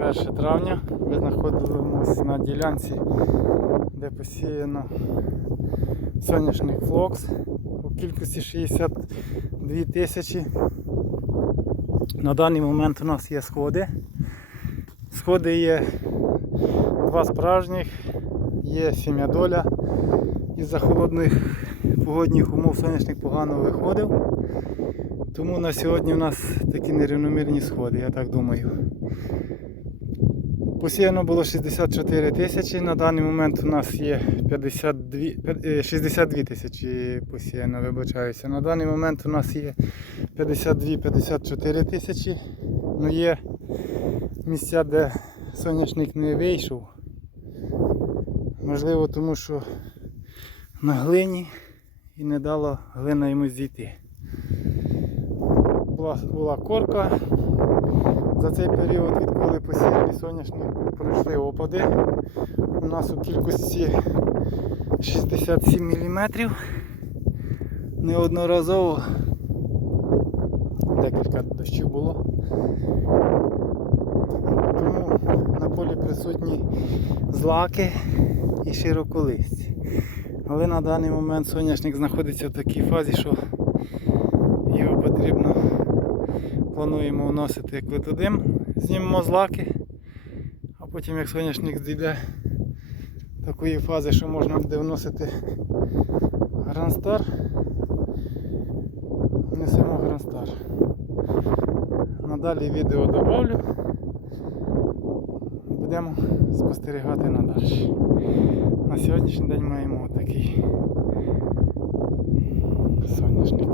1 травня. Ми знаходимося на ділянці, де посіяно соняшник флокс у кількості 62 тисячі. На даний момент у нас є сходи. Сходи є два справжніх, є сім'я доля. Із-за холодних погодних умов соняшник погано виходив. Тому на сьогодні у нас такі нерівномірні сходи, я так думаю. Посіяно було 64 тисячі, на даний момент у нас є 52, е, 62 тисячі посіяно, вибачаюся. На даний момент у нас є 52-54 тисячі. Ну є місця, де соняшник не вийшов. Можливо, тому що на глині і не дала глина йому зійти. Була, була корка. За цей період, відколи посіяли соняшник, пройшли опади. У нас у кількості 67 мм. Неодноразово декілька дощів було. Тому на полі присутні злаки і широколисті. Але на даний момент соняшник знаходиться в такій фазі, що плануємо вносити клетодим, знімемо злаки, а потім як соняшник зійде такої фази, що можна буде вносити гранстар, внесемо гранстар. Надалі відео добавлю. Будемо спостерігати надалі. На сьогоднішній день маємо такий соняшник.